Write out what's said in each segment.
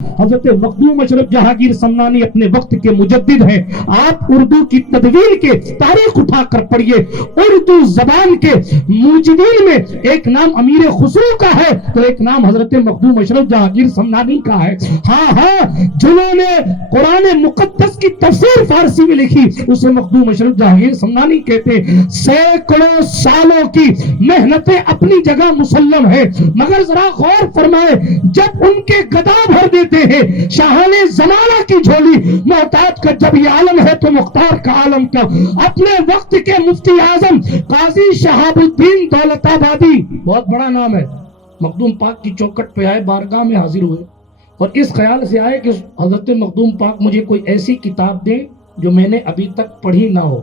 حضرت مخدوم اشرف جہانگیر سمنانی اپنے وقت کے مجدد ہیں. آپ اردو کی تدوین کے تاریخ اٹھا کر پڑھیے. اردو زبان کے موجدین میں ایک نام امیر خسرو کا ہے تو ایک نام حضرت مخدوم اشرف جہانگیر سمنانی کا ہے. ہاں جنہوں نے قرآن مقدس کی تفسیر فارسی میں لکھی اسے مخدوم اشرف جہانگیر سمنانی کہتے. سینکڑوں سالوں کی محنتیں اپنی جگہ مسلم ہے، مگر ذرا غور فرمائے جب ان کے گدا بھر دیتے ہیں شاہان زمانہ کی جھولی، محتاج کا جب یہ عالم ہے تو مختار کا عالم کا. اپنے وقت کے مفتی اعظم قاضی شہاب الدین دولت آبادی، بہت بڑا نام ہے، مخدوم پاک کی چوکٹ پہ آئے، بارگاہ میں حاضر ہوئے اور اس خیال سے آئے کہ حضرت مخدوم پاک مجھے کوئی ایسی کتاب دیں جو میں نے ابھی تک پڑھی نہ ہو.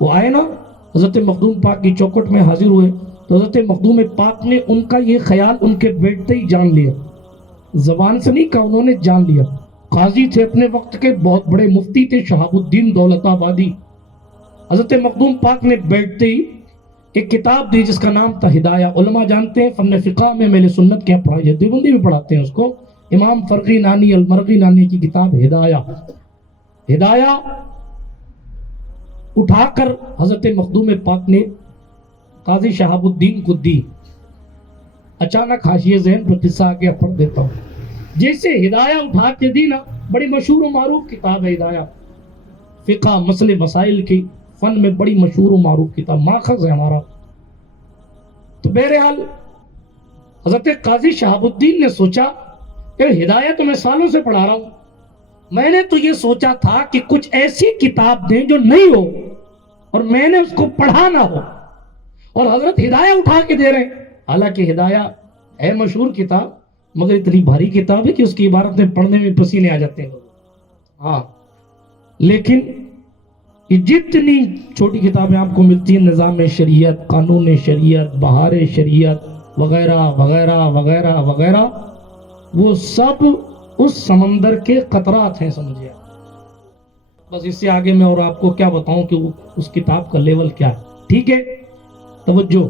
وہ آئے نا حضرت مخدوم پاک کی چوکٹ میں حاضر ہوئے تو حضرت مخدوم پاک نے ان کا یہ خیال ان کے بیٹھتے ہی جان لیا، زبان سے نہیں کہا، انہوں نے جان لیا. قاضی تھے اپنے وقت کے، بہت بڑے مفتی تھے، شہاب الدین دولت آبادی. حضرت مخدوم پاک نے بیٹھتے ہی ایک کتاب دی جس کا نام تھا ہدایہ. علماء جانتے ہیں فن فقہ میں اہل سنت کے یہاں پڑھائی جاتی ہے، دیوبندی میں پڑھاتے ہیں اس کو. امام فرقی نانی المرغی نانی کی کتاب ہدایہ اٹھا کر حضرت مخدوم پاک نے قاضی شہاب الدین کو دی. اچانک حاشیے ذہن پر قصہ آ گیا، پڑھ دیتا ہوں. جیسے ہدایہ اٹھا کے دی نا، بڑی مشہور و معروف کتاب ہے ہدایہ، فقہ مسئلے مسائل کی فن میں بڑی مشہور و معروف کتاب، ماخذ ہے ہمارا. تو بہرحال حضرت قاضی شہاب الدین نے سوچا کہ ہدایہ تو میں سالوں سے پڑھا رہا ہوں، میں نے تو یہ سوچا تھا کہ کچھ ایسی کتاب دیں جو نہیں ہو اور میں نے اس کو پڑھا نہ ہو، اور حضرت ہدایہ اٹھا کے دے رہے ہیں. حالانکہ ہدایہ ہے مشہور کتاب مگر اتنی بھاری کتاب ہے کہ اس کی عبارتیں پڑھنے میں پسینے آ جاتے ہیں. ہاں لیکن یہ جتنی چھوٹی کتابیں آپ کو ملتی ہیں، نظام شریعت، قانون شریعت، بہار شریعت وغیرہ وغیرہ وغیرہ وغیرہ، وہ سب اس سمندر کے قطرات ہیں، سمجھے. بس اس سے آگے میں اور آپ کو کیا بتاؤں کہ اس کتاب کا لیول کیا ہے. ٹھیک ہے، توجہ.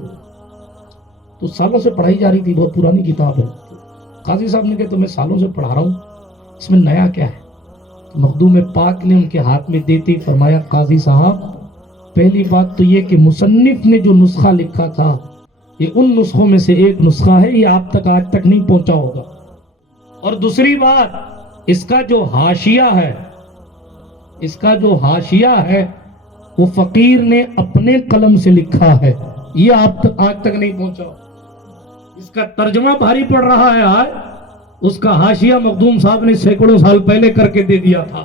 تو سالوں سے پڑھائی جا رہی تھی، بہت پرانی کتاب ہے. قاضی صاحب نے کہا تو میں سالوں سے پڑھا رہا ہوں، اس میں نیا کیا ہے؟ تو مخدوم پاک نے ان کے ہاتھ میں دیتے فرمایا قاضی صاحب، پہلی بات تو یہ کہ مصنف نے جو نسخہ لکھا تھا یہ ان نسخوں میں سے ایک نسخہ ہے، یہ آپ تک آج تک نہیں پہنچا ہوگا. اور دوسری بات، اس کا جو حاشیہ ہے وہ فقیر نے اپنے قلم سے لکھا ہے، یہ آپ تک آج تک نہیں پہنچا. اس کا ترجمہ بھاری پڑ رہا ہے آج، اس کا حاشیہ مخدوم صاحب نے سینکڑوں سال پہلے کر کے دے دیا تھا.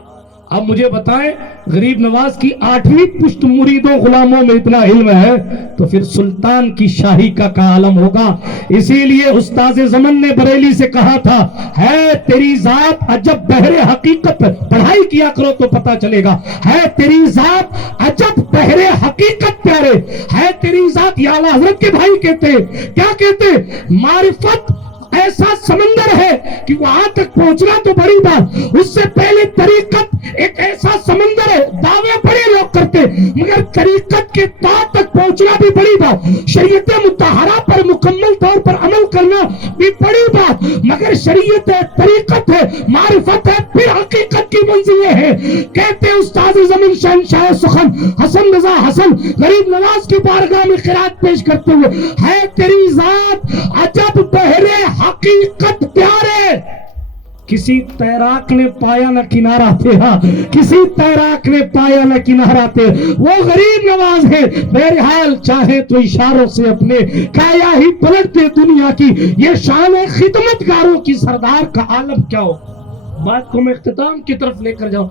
اب مجھے بتائیں غریب نواز کی 8ویں پشت مریدوں غلاموں میں اتنا علم ہے تو پھر سلطان کی شاہی کا عالم ہوگا. اسی لیے استاذ زمن نے بریلی سے کہا تھا، ہے تیری ذات عجب بحر حقیقت، پڑھائی کیا کرو تو پتا چلے گا، ہے تیری ذات عجب بحر حقیقت پیارے، ہے تیری ذات. یا اعلیٰ حضرت کے بھائی کہتے کیا کہتے، معرفت ایسا سمندر ہے کہ وہاں تک پہنچنا تو بڑی بات، اس سے پہلے طریقت ایک ایسا سمندر ہے، دعوے بڑے لوگ کرتے مگر طریقت کے تا تک پہنچنا بھی بڑی بات. شریعت مطہرہ پر مکمل طور پر عمل کرنا بھی بڑی بات، مگر شریعت ہے، طریقت ہے، معرفت ہے، پھر حقیقت کی منزلیں ہیں. کہتے استاد زمین شہنشاہ سخن حسن رضا حسن غریب نواز کی بارگاہ میں قرات پیش کرتے ہوئے، ہے تیری ذات عجب بحر حقیقت پیارے. کسی تیراک نے پایا نہ کنارہ تیرا، کسی تیراک نے پایا نہ کنارہ تیرا، وہ غریب نواز ہے. بہرحال چاہے تو اشاروں سے اپنے کایا ہی پلٹ دے دنیا کی، یہ شان خدمت گاروں کی سردار کا عالم کیا ہو. بات کو میں اختتام کی طرف لے کر جاؤں.